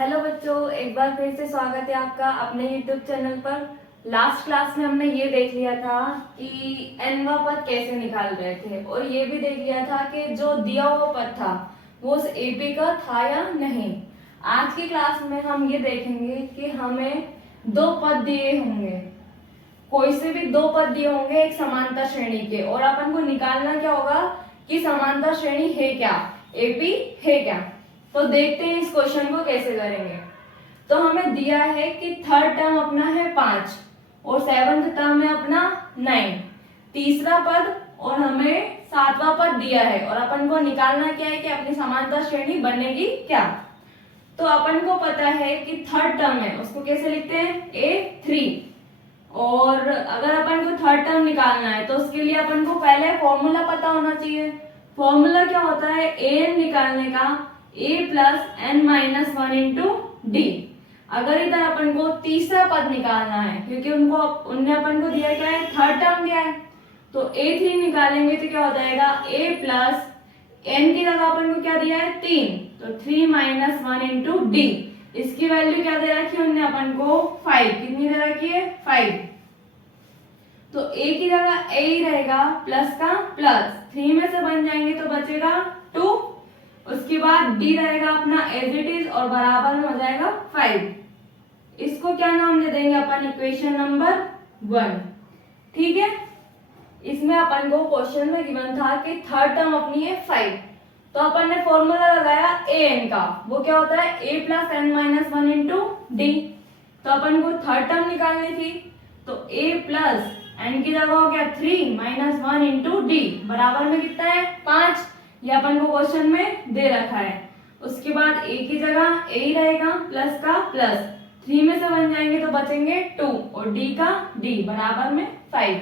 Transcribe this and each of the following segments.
Hello बच्चों, एक बार फिर से स्वागत है आपका अपने YouTube चैनल पर। लास्ट क्लास में हमने ये देख लिया था कि nवा पद कैसे निकाल रहे थे और ये भी देख लिया था कि जो दिया हुआ पद था वो उस एपी का था या नहीं। आज की क्लास में हम ये देखेंगे कि हमें दो पद दिए होंगे, कोई से भी दो पद दिए होंगे एक समांतर श्रेणी के, और अपन को निकालना क्या होगा कि समांतर श्रेणी है क्या, एपी है क्या। तो देखते हैं इस क्वेश्चन को कैसे करेंगे। तो हमें दिया है कि थर्ड टर्म अपना है 5 और सेवंथ टर्म है अपना 9, तीसरा पद और हमें सातवां पद दिया है, और अपन को निकालना क्या है कि अपनी समांतर श्रेणी बनेगी क्या। तो अपन को पता है कि थर्ड टर्म है उसको कैसे लिखते हैं, A3। और अगर अपन को थर्ड टर्म निकालना है तो उसके लिए अपन को पहले फॉर्मूला पता होना चाहिए। फॉर्मूला क्या होता है, an निकालने का a plus n minus 1 into D. अगर इधर अपन को तीसरा पद निकालना है, क्योंकि उनने अपन को दिया क्या है, थर्ड टर्म दिया है, तो a3 निकालेंगे तो क्या हो जाएगा, a प्लस n की जगह अपन को क्या दिया है 3, तो 3 माइनस 1 इंटू डी। इसकी वैल्यू क्या दे रखी है उनने अपन को 5, कितनी दे रखी है 5। तो a की जगह a ही रहेगा, प्लस का प्लस 3 में से बन जाएंगे तो बचेगा 2। उसके बाद d रहेगा अपना एज इट इज और बराबर में हो जाएगा 5। इसको क्या नाम दे देंगे अपन, इक्वेशन नंबर 1। ठीक है, इसमें अपन को क्वेश्चन में गिवन था कि थर्ड टर्म अपनी है 5, तो अपन ने फॉर्मूला लगाया an का, वो क्या होता है a plus n minus 1 into D. तो अपन को थर्ड टर्म निकालनी थी, तो a प्लस n की जगह हो गया 3 माइनस 1 इंटू डी, बराबर में कितना है 5। ये अपन को क्वेश्चन में दे रखा है। उसके बाद a की जगह a ही रहेगा, प्लस का प्लस 3 में से बन जाएंगे तो बचेंगे 2 और d का d बराबर में 5।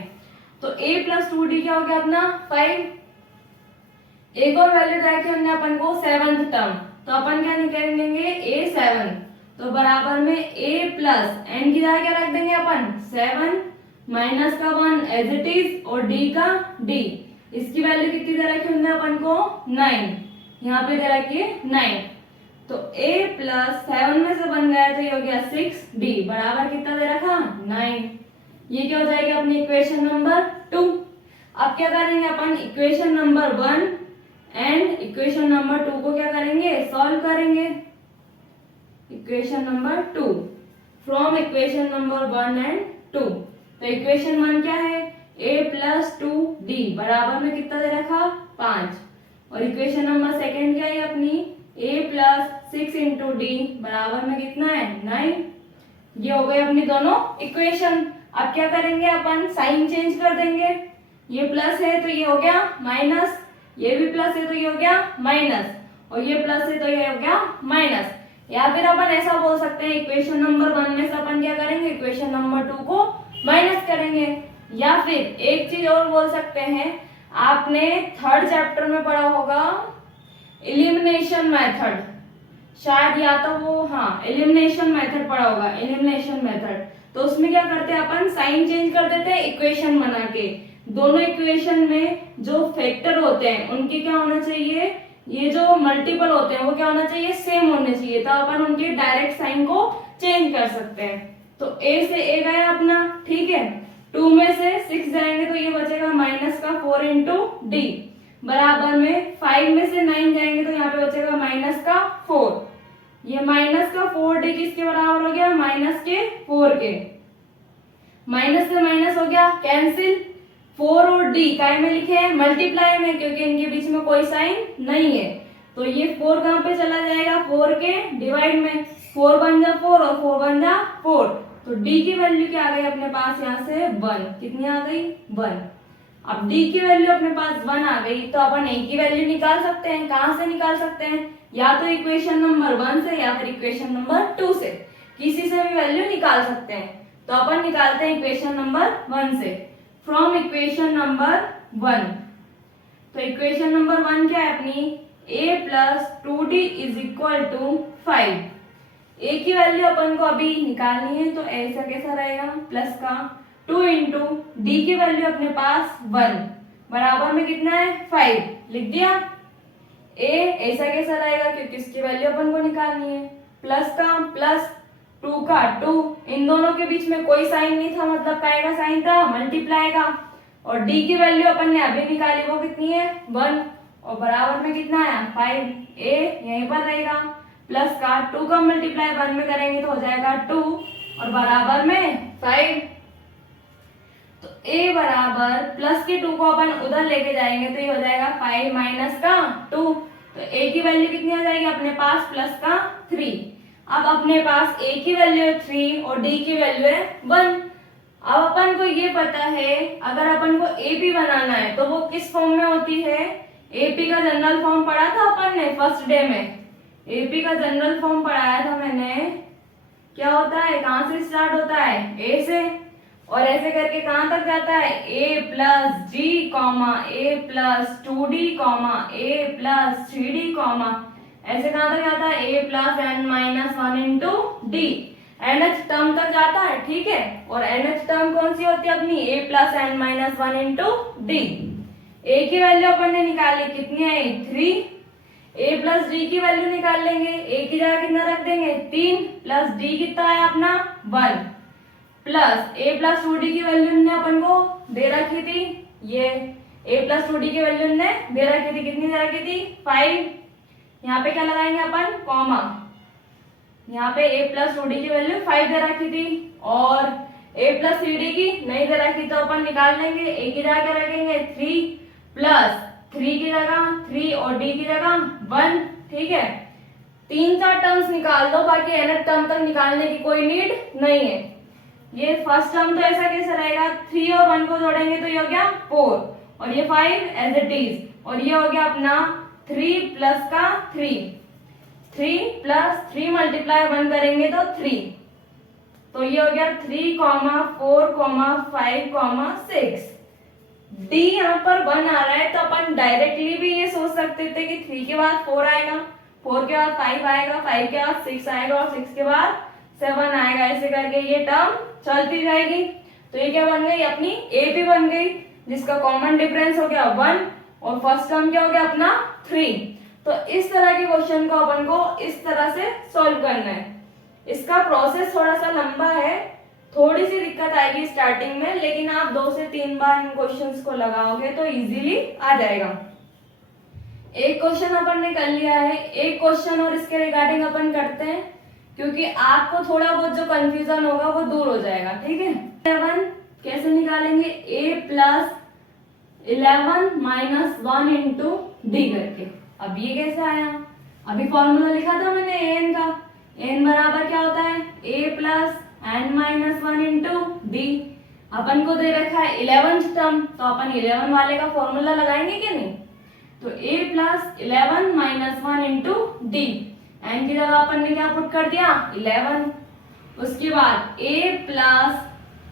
तो a प्लस 2d क्या हो गया अपना 5। एक और वैल्यू रखी हमने अपन को सेवंथ टर्म, तो अपन क्या निकालेंगे a7, तो बराबर में a प्लस n की जगह क्या रख देंगे अपन 7 माइनस का 1 एज इट इज और d का d। इसकी वैल्यू कितनी दे रखी है अपन को 9, यहाँ पे दे रखी है 9। तो a प्लस 7 में से बन गया तो ये हो गया 6d, बराबर कितना दे रखा 9। ये क्या हो जाएगी अपनी इक्वेशन नंबर 2। अब क्या करेंगे अपन, equation number 1 and equation number 2 को क्या करेंगे, सॉल्व करेंगे। Equation number 2 from equation number 1 and 2। तो इक्वेशन 1 क्या है, a प्लस 2d बराबर में कितना दे रखा 5, और इक्वेशन नंबर सेकेंड क्या है अपनी a प्लस 6 इंटू डी बराबर में कितना है 9। ये हो गए अपनी दोनों इक्वेशन। अब क्या करेंगे अपन, साइन चेंज कर देंगे। ये प्लस है तो ये हो गया माइनस, ये भी प्लस है तो ये हो गया माइनस, और ये प्लस है तो ये हो गया माइनस। या फिर अपन ऐसा बोल सकते हैं, इक्वेशन नंबर 1 में से अपन क्या करेंगे, इक्वेशन नंबर 2 को माइनस करेंगे। या फिर एक चीज और बोल सकते हैं, आपने थर्ड चैप्टर में पढ़ा होगा एलिमिनेशन मेथड, शायद या तो वो एलिमिनेशन मेथड पढ़ा होगा, एलिमिनेशन मेथड। तो उसमें क्या करते हैं अपन, साइन चेंज कर देते हैं इक्वेशन बना के। दोनों इक्वेशन में जो फैक्टर होते हैं उनके क्या होना चाहिए, ये जो मल्टीपल होते हैं वो क्या होना चाहिए, सेम होने चाहिए, तो अपन उनके डायरेक्ट साइन को चेंज कर सकते हैं। तो a से a गया अपना, ठीक है, 2 में से 6 जाएंगे तो ये बचेगा माइनस का 4 इंटू डी, बराबर में 5 में से 9 जाएंगे तो यहाँ पे बचेगा माइनस का 4। ये माइनस का 4d किसके बराबर हो गया, माइनस के 4 के। माइनस से माइनस हो गया कैंसिल, 4 और d काय में लिखे हैं, मल्टीप्लाई में, क्योंकि इनके बीच में कोई साइन नहीं है। तो ये 4 कहाँ पे चला जाएगा, 4 के डिवाइड में, 4 बन जा 4 और 4 बन जा 4। तो d की वैल्यू क्या आ गई अपने पास, यहाँ से 1, कितनी आ गई 1। अब d की वैल्यू अपने पास 1 आ गई तो अपन a की वैल्यू निकाल सकते हैं। कहाँ से निकाल सकते हैं, या तो इक्वेशन नंबर 1 से या फिर इक्वेशन नंबर 2 से, किसी से भी वैल्यू निकाल सकते हैं। तो अपन निकालते हैं इक्वेशन नंबर 1 से, फ्रॉम इक्वेशन नंबर 1। तो इक्वेशन नंबर 1 क्या है अपनी, a plus 2d is equal to 5। a की वैल्यू अपन को अभी निकालनी है, तो ऐसा कैसा रहेगा, प्लस का 2 इंटू डी की वैल्यू अपने पास 1 बराबर में कितना है 5, लिख दिया। a ऐसा कैसा रहेगा, क्योंकि इसकी वैल्यू अपन को निकालनी है, प्लस का प्लस 2 का 2, इन दोनों के बीच में कोई साइन नहीं था, मतलब काय का साइन था, मल्टीप्लाई का। और डी की वैल्यू अपन ने अभी निकाली, वो कितनी है 1, और बराबर में कितना है 5, ए यहीं पर रहेगा, प्लस का 2 का मल्टीप्लाई 1 में करेंगे तो हो जाएगा 2 और बराबर में 5। तो a बराबर प्लस के 2 को अपन उधर लेके जाएंगे तो ये हो जाएगा 5 माइनस का 2, तो a की वैल्यू कितनी आ जाएगी अपने पास प्लस का 3। अब अपने पास a की वैल्यू है 3 और d की वैल्यू है 1। अब अपन को ये पता है अगर अपन को AP बनाना है तो वो किस फॉर्म में होती है, AP का जनरल फॉर्म पढ़ा था अपन ने फर्स्ट डे में, AP का जनरल फॉर्म पढ़ाया था मैंने। क्या होता है, कहां से स्टार्ट होता है, A से, और ऐसे करके कहां तक जाता है a plus g comma a plus 2d comma a plus 3d comma, ऐसे कहां तक जाता है a plus n minus 1 into d, NH term तक जाता है, ठीक है। और NH टर्म कौन सी होती है अपनी, a plus n minus 1 into d. a की वैल्यू अपन ने निकाली, कितनी है 3, a प्लस डी की वैल्यू निकाल लेंगे, a की जगह कितना रख देंगे 3, प्लस d कितना है अपना 1, प्लस a प्लस 2d की वैल्यू ने अपन को दे रखी थी, ये a प्लस 2d की वैल्यू ने दे रखी थी, कितनी दे रखी थी 5। यहाँ पे क्या लगाएंगे अपन, कॉमा, यहाँ पे a प्लस 2d की वैल्यू 5 दे रखी थी और a प्लस 3d की नहीं दे रखी, तो अपन निकाल लेंगे, a की जगह क्या रखेंगे 3 प्लस 3 की जगह 3 और d की जगह 1, ठीक है। 3-4 टर्म्स निकाल दो, बाकी nth टर्म तक निकालने की कोई नीड नहीं है। ये फर्स्ट टर्म तो ऐसा कैसे रहेगा, 3 और 1 को जोड़ेंगे तो ये हो गया 4 और ये 5 एज इट इज, और ये हो गया अपना 3 प्लस का 3 प्लस 3 मल्टीप्लाई 1 करेंगे तो 3, तो ये हो गया 3, 4, 5, 6। डी यहाँ पर 1 आ रहा है तो अपन डायरेक्टली भी ये सोच सकते थे कि 3 के बाद 4 आएगा, 4 के बाद 5 आएगा, 5 के बाद 6 आएगा और 6 के बाद 7 आएगा, ऐसे करके ये टर्म चलती जाएगी। तो ये क्या बन गई अपनी AP बन गई, जिसका कॉमन डिफरेंस हो गया 1 और फर्स्ट टर्म क्या हो गया अपना 3। तो इस तरह के क्वेश्चन को अपन को इस तरह से सॉल्व करना है। इसका प्रोसेस थोड़ा सा लंबा है, थोड़ी सी दिक्कत आएगी स्टार्टिंग में, लेकिन आप 2 से 3 बार इन क्वेश्चंस को लगाओगे तो इजीली आ जाएगा। एक क्वेश्चन अपन ने कर लिया है, एक क्वेश्चन और इसके रिगार्डिंग अपन करते हैं, क्योंकि आपको थोड़ा बहुत जो कंफ्यूजन होगा वो दूर हो जाएगा, ठीक है। 11 कैसे निकालेंगे, a plus 11 minus 1 into D करके। अब ये कैसे आया, अभी फॉर्मूला लिखा था मैंने an का, n बराबर क्या होता है a plus n minus 1 into d. अपन को दे रखा है 11th टर्म, तो अपन 11 वाले का फॉर्मूला लगाएंगे कि नहीं, तो a plus 11 minus 1 into d, n की जगह अपन ने क्या पुट कर दिया 11, उसके बाद a प्लस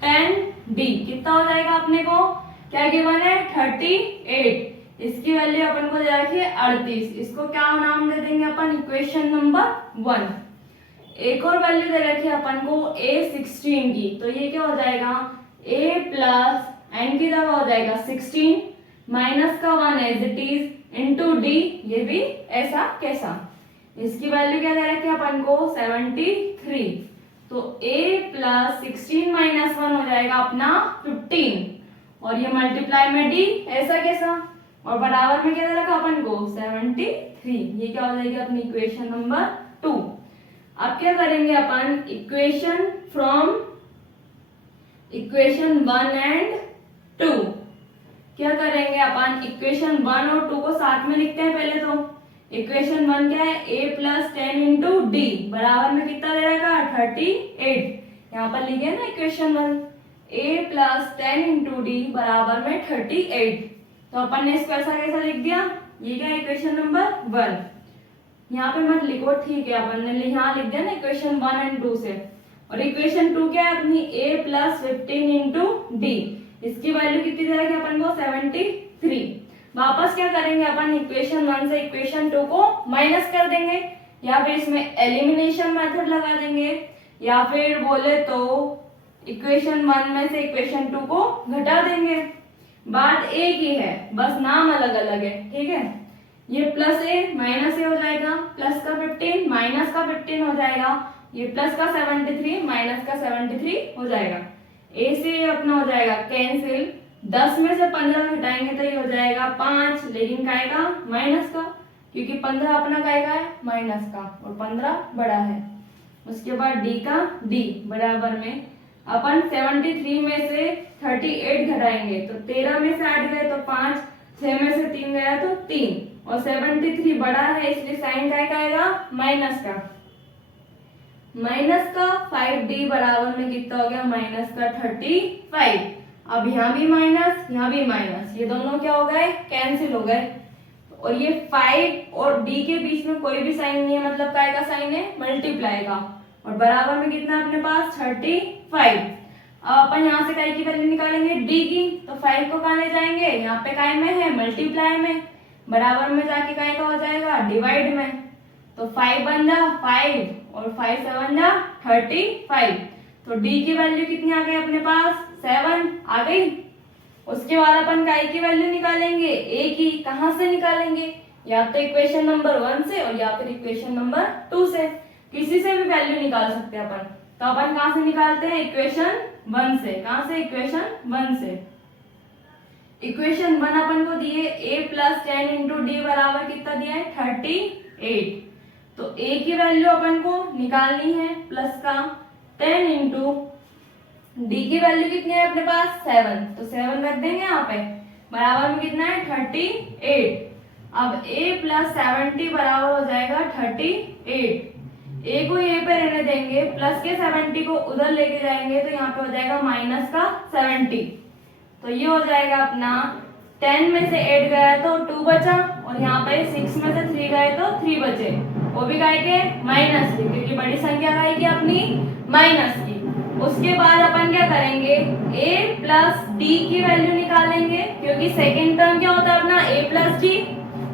10d कितना हो जाएगा अपने को, क्या गिवन है 38, इसकी वैल्यू अपन को दे रखी है 38, इसको क्या नाम दे देंगे अपन इक्वेशन नंबर 1। एक और वैल्यू दे रखी है अपन को a16 की, तो ये क्या हो जाएगा a प्लस एन की जगह हो जाएगा 16 माइनस का 1 as it is into d, ये भी ऐसा कैसा, इसकी वैल्यू क्या दे रखी है अपन को 73, तो a प्लस 16 माइनस 1 हो जाएगा अपना 15 और ये मल्टीप्लाई में d ऐसा कैसा, और बराबर में क्या दे रखा अपन को 73, ये क्या हो जाएगी अपनी इक्वेशन नंबर 2। अब क्या करेंगे अपन, इक्वेशन फ्रॉम इक्वेशन 1 एंड 2, क्या करेंगे अपन इक्वेशन 1 और 2 को साथ में लिखते हैं पहले। तो इक्वेशन 1 क्या है a प्लस 10 इंटू डी बराबर में कितना दे रहेगा 38, यहाँ पर लिखे ना equation 1 a plus 10 into D बराबर में 38, तो अपन ने इसको ऐसा कैसा लिख दिया, ये क्या इक्वेशन नंबर 1, यहाँ पे मत लिखो, ठीक है, अपन ने यहाँ लिख दिया ना इक्वेशन 1 एंड 2 से। और इक्वेशन 2 क्या है अपनी a प्लस 15 इंटू डी, इसकी वैल्यू कितनी दे रखी है अपन को 73। वापस क्या करेंगे अपन इक्वेशन 1 से इक्वेशन 2 को माइनस कर देंगे, या फिर इसमें एलिमिनेशन मेथड लगा देंगे, या फिर बोले तो इक्वेशन 1 में से इक्वेशन 2 को घटा देंगे। बात एक ही है, बस नाम अलग अलग है, ठीक है। ये प्लस ए माइनस ए हो जाएगा, प्लस का 15 माइनस का 15 हो जाएगा, ये प्लस का 73 माइनस का 73 हो जाएगा। ए से ये अपना हो जाएगा कैंसिल, 10 में से 15 घटाएंगे तो ये हो जाएगा 5, लेकिन काय का माइनस का, क्योंकि 15 अपना काय का है माइनस का और 15 बड़ा है। उसके बाद डी का डी बराबर में अपन 73 में से 38 घटाएंगे तो 13 में से 8 गए तो 5, 6 में से 3 गया तो 3 और 73 बड़ा है इसलिए साइन काय का आएगा माइनस का। माइनस का 5d बराबर में कितना हो गया माइनस का 35। अब यहाँ भी माइनस यहाँ भी माइनस, ये दोनों क्या हो गए कैंसिल हो गए और ये 5 और d के बीच में कोई भी साइन नहीं है, मतलब काय का साइन है मल्टीप्लाई का, और बराबर में कितना अपने पास 35। अब अपन यहाँ से काय की वैल्यू निकालेंगे d की, तो 5 को कहाँ ले जाएंगे, यहाँ पे काय में है मल्टीप्लाई में, बराबर में जाके काय का हो जाएगा डिवाइड में, तो 5 बन जा 5 और 5 7 जा 35। तो d की वैल्यू कितनी आ गई अपने पास 7 आ गई। उसके बाद अपन काय की वैल्यू निकालेंगे a की, कहाँ से निकालेंगे, या तो इक्वेशन नंबर 1 से और या फिर इक्वेशन नंबर 2 से, किसी से भी वैल्यू निकाल सकते हैं अपन। तो अपन कहाँ से निकालते हैं इक्वेशन 1 से, कहाँ से इक्वेशन 1 से। इक्वेशन 1 अपन को दिए a प्लस 10 इंटू डी बराबर कितना दिया है 38। तो a की वैल्यू अपन को निकालनी है प्लस का 10 इंटू डी की वैल्यू कितनी है अपने पास 7, तो 7 रख देंगे यहाँ पे, बराबर में कितना है 38। अब a प्लस 70 बराबर हो जाएगा 38। a को ये पे रहने देंगे, प्लस के 70 को उधर लेके जाएंगे तो यहाँ पे हो जाएगा माइनस का 70। तो ये हो जाएगा अपना 10 में से 8 गया तो 2 बचा, और यहाँ पे 6 में से 3 गए तो 3 बचे, वो भी काय के माइनस की, क्योंकि बड़ी संख्या काय की अपनी माइनस की। उसके बाद अपन क्या करेंगे a प्लस डी की वैल्यू निकालेंगे, क्योंकि सेकेंड टर्म क्या होता है अपना a प्लस डी,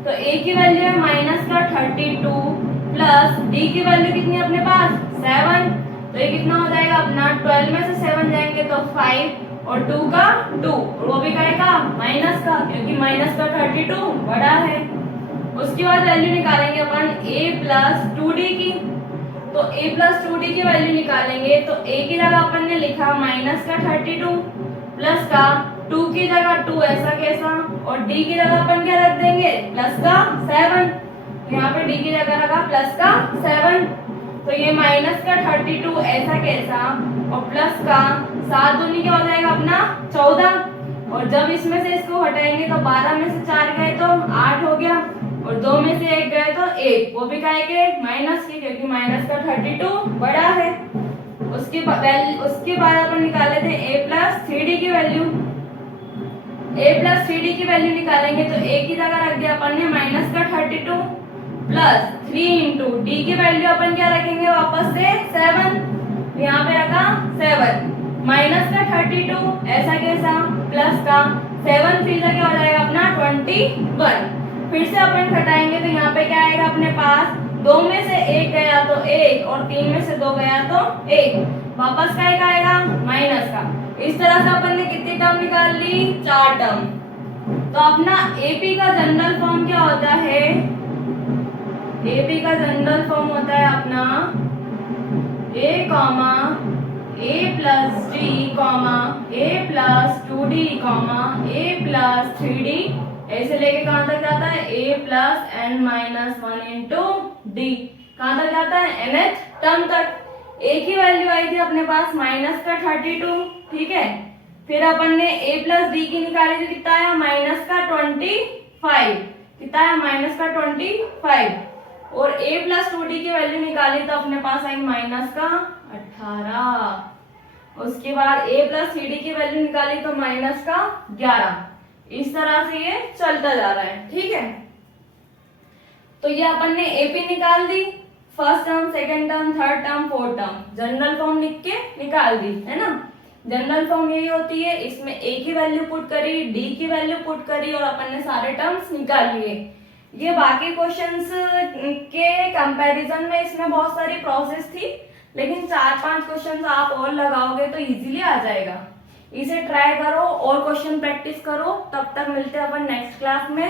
तो a की वैल्यू है माइनस का 32 प्लस डी की वैल्यू कितनी है अपने पास 7, तो ये कितना हो जाएगा अपना 12 में से 7 जाएंगे तो 5 और 2 का 2, और वो भी कहेगा माइनस का, क्योंकि माइनस का 32 बड़ा है। उसके बाद वैल्यू निकालेंगे अपन a प्लस 2d की, तो a प्लस 2d की वैल्यू निकालेंगे तो a की जगह अपन ने लिखा माइनस का 32 प्लस का 2 की जगह 2 ऐसा कैसा, और d की जगह अपन क्या रख देंगे प्लस का 7, यहाँ पे d की जगह लगा प्लस का 7, तो ये माइनस का 32 ऐसा कैसा और प्लस का 7 दूनी क्या हो जाएगा अपना 14, और जब इसमें से इसको हटाएंगे तो 12 में से 4 गए तो 8 हो गया, और 2 में से 1 गए तो 1, वो भी काय के माइनस के, क्योंकि माइनस का 32 बड़ा है। उसके बाद अपन निकाले थे a प्लस 3d की वैल्यू, a प्लस 3d की वैल्यू निकालेंगे तो a की जगह रख दिया अपन ने माइनस का 32 प्लस 3 इंटू डी की वैल्यू अपन क्या रखेंगे वापस से 7, यहाँ पे रखा 7 माइनस का 32 ऐसा कैसा प्लस का 7 3 क्या हो जाएगा अपना 21, फिर से अपन घटाएंगे तो यहाँ पे क्या आएगा अपने पास 2 में से 1 गया तो 1 और 3 में से 2 गया तो 1, वापस का एक आएगा माइनस का। इस तरह से अपन ने कितनी टर्म निकाल ली 4 टर्म। तो अपना एपी का जनरल फॉर्म क्या होता है, एपी का जनरल फॉर्म होता है अपना a comma a plus D comma a plus 2d comma a plus 3d, ऐसे लेके कहां तक जाता है a plus n minus 1 into D, कहां तक जाता है nth टर्म तक। a की वैल्यू आई थी अपने पास माइनस का 32, ठीक है, फिर अपन ने a प्लस डी की निकाली तो कितना आया माइनस का 25, कितना आया माइनस का 25, और a प्लस 2d की वैल्यू निकाली तो अपने पास आई माइनस का 18। उसके बाद a प्लस 3d की वैल्यू निकाली तो माइनस का 11। इस तरह से ये चलता जा रहा है, ठीक है। तो ये अपन ने AP निकाल दी, first term, second term, third term, fourth term, general form लिख के निकाल दी, है ना। जनरल फॉर्म यही होती है, इसमें a की वैल्यू पुट करी, d की वैल्यू पुट करी और अपन ने सारे टर्म्स निकाल लिए। ये बाकी क्वेश्चंस के कंपैरिजन में इसमें बहुत सारी प्रोसेस थी, लेकिन 4-5 क्वेश्चंस आप और लगाओगे तो इजीली आ जाएगा। इसे ट्राई करो और क्वेश्चन प्रैक्टिस करो। तब तक मिलते हैं अपन नेक्स्ट क्लास में।